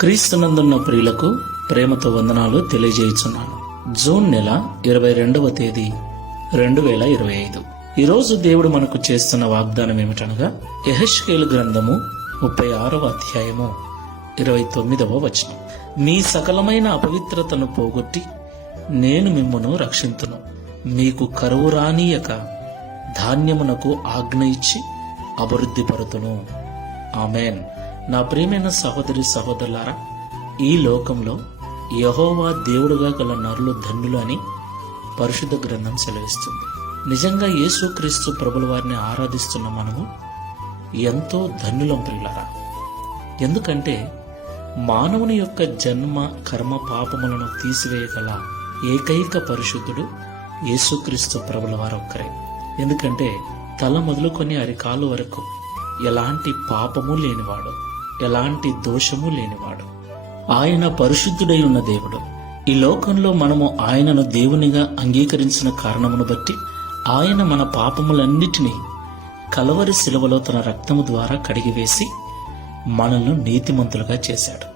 క్రీస్తునందున్న ప్రియులకు ప్రేమతో వందనాలు తెలియజేయుచున్నాను. జూన్ నెల 22వ తేదీ 2025. ఈరోజు దేవుడు మనకు చేస్తున్న వాగ్దానం ఏమిటనగా యెహెజ్కేలు గ్రంథము 36వ అధ్యాయము 29వ వచనం. మీ సకలమైన అపవిత్రతను పోగొట్టి నేను మిమ్మును రక్షింతును, మీకు కరువు రానీయక ధాన్యమునకు ఆజ్ఞ ఇచ్చి అభివృద్ధి పరుతును. ఆమేన్. నా ప్రియమైన సహోదరి సహోదరులారా, ఈ లోకంలో యెహోవా దేవుడుగా గల నరులు ధన్యులు అని పరిశుద్ధ గ్రంథం సెలవిస్తుంది. నిజంగా యేసుక్రీస్తు ప్రభుల వారిని ఆరాధిస్తున్న మనము ఎంతో ధన్యులం ప్రియులారా. ఎందుకంటే మానవుని యొక్క జన్మ కర్మ పాపములను తీసివేయగల ఏకైక పరిశుద్ధుడు యేసుక్రీస్తు ప్రభుల వారు ఒక్కరే. ఎందుకంటే తల మొదలుకొని అరికాలు వరకు ఎలాంటి పాపము లేనివాడు, ఎలాంటి దోషము లేనివాడు. ఆయన పరిశుద్ధుడై ఉన్న దేవుడు. ఈ లోకంలో మనము ఆయనను దేవునిగా అంగీకరించిన కారణమును బట్టి ఆయన మన పాపములన్నిటినీ కలవరి శిలువలో తన రక్తము ద్వారా కడిగివేసి మనల్ని నీతిమంతులుగా చేశాడు.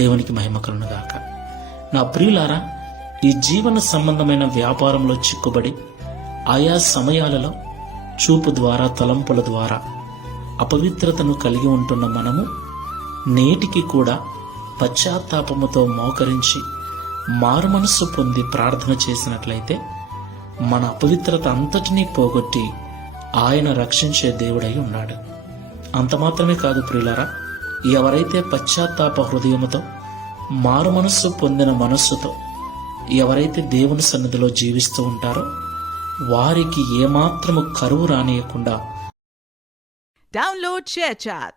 దేవునికి మహిమ కలుగునుగాక. నా ప్రియులారా, ఈ జీవన సంబంధమైన వ్యాపారంలో చిక్కుబడి ఆయా సమయాలలో చూపు ద్వారా తలంపుల ద్వారా అపవిత్రతను కలిగి ఉంటున్న మనము నేటికి కూడా పశ్చాత్తాపముతో మోకరించి మారుమనస్సు పొంది ప్రార్థన చేసినట్లయితే మన అపవిత్రత అంతటినీ పోగొట్టి ఆయన రక్షించే దేవుడై ఉన్నాడు. అంత మాత్రమే కాదు ప్రియులారా, ఎవరైతే పశ్చాత్తాప హృదయముతో మారుమనస్సు పొందిన మనస్సుతో ఎవరైతే దేవుని సన్నిధిలో జీవిస్తూ ఉంటారో వారికి ఏమాత్రము కరువు రానియకుండా Download ShareChat.